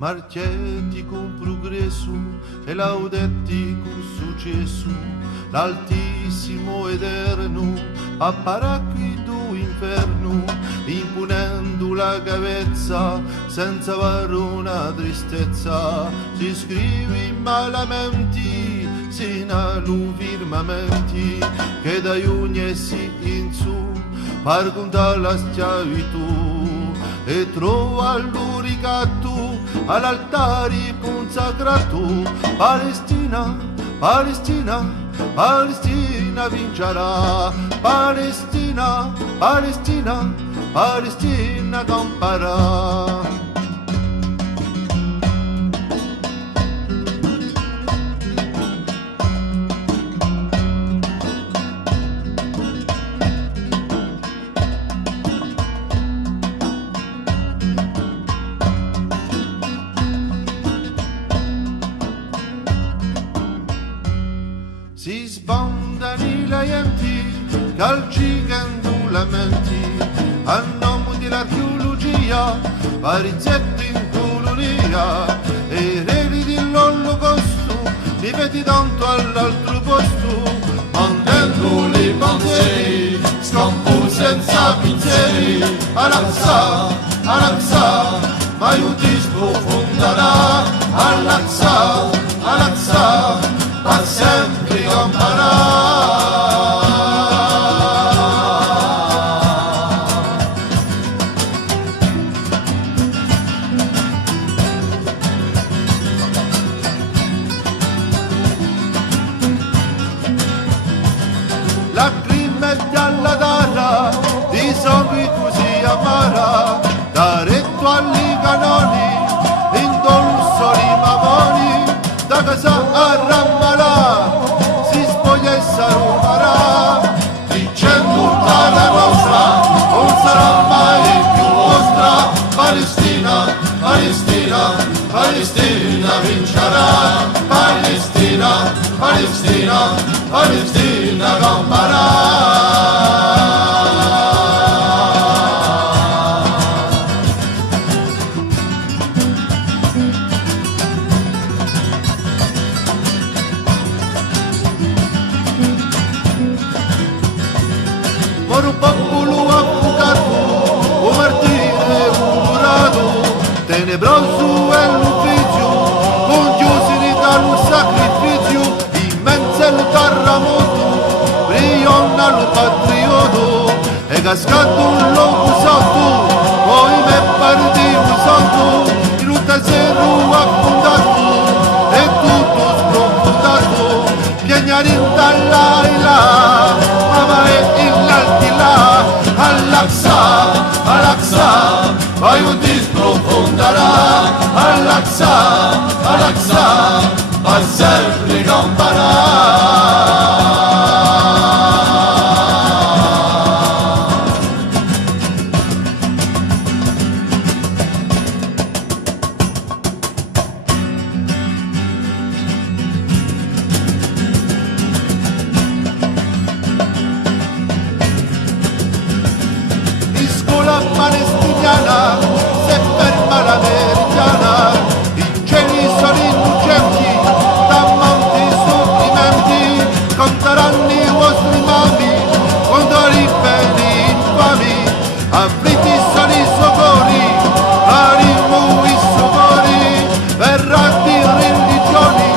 marchetti con progresso e laudetti con successo, l'altissimo eterno apparaquito inferno, imponendo la cavezza senza varona tristezza, si scrive in malamenti sino firmamenti che da Iugnesi in su par contare la schiavitù e trova l'uricatto all'altare consacrato. Palestina, Palestina, Palestina vincerà. Palestina, Palestina, Palestina camperà. Si sbandano i laienti, calcicando lamenti, a nome dell'archeologia, parizetti in colonia, eredi dell'olocausto, ripeti tanto all'altro posto, mandando le bandiere, scampo senza pensieri, Al-Aqsa, Al-Aqsa, ma io ti sprofonderà, Al-Aqsa, Al-Aqsa, per sempre camperà. Lacrime dalla terra, di sangue così amara, da retto agli canoni, in dolce di mamoni, da casa a Rammalà, si spoglia e s'arrumarà, dicendo la nostra, non sarà mai più vostra. Palestina, Palestina, Palestina vincerà. Palestina, Palestina, Palestina camperà. Moro popolo avvocato, o martire umorato, tenebroso è l'ufficio, con chiusura lo sacrificio, immenso è il terremoto, brionna lo patrioto, è cascato un loco sotto, poi me parti usato, in tutta zero affondato, è tutto sprofondato, piagnare dalla e là, ma è Al-Aqsa, Al-Aqsa, vai un ti sprofonderà. Al-Aqsa, Al-Aqsa, per sempre camperà. Palestinana, se ferma la meridiana, i cieli sono innocenti, da molti soffrimenti, conteranno i vostri mali, quando ripeti infami, afflitti sono i soccorri, arrivo i soccorri, verrà di religioni,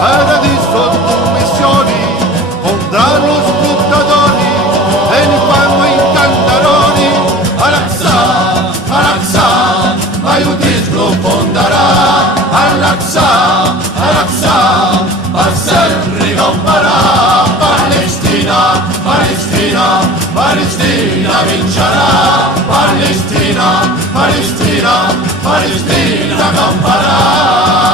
era di sottomissioni, contro lo sfruttatori, e li fanno incantaroni. Al-Aqsa, Al-Aqsa, ma io ti sprofonderà. Al-Aqsa, Al-Aqsa, per sempre camperà. Palestina, Palestina, Palestina vincerà. Palestina, Palestina, Palestina camperà.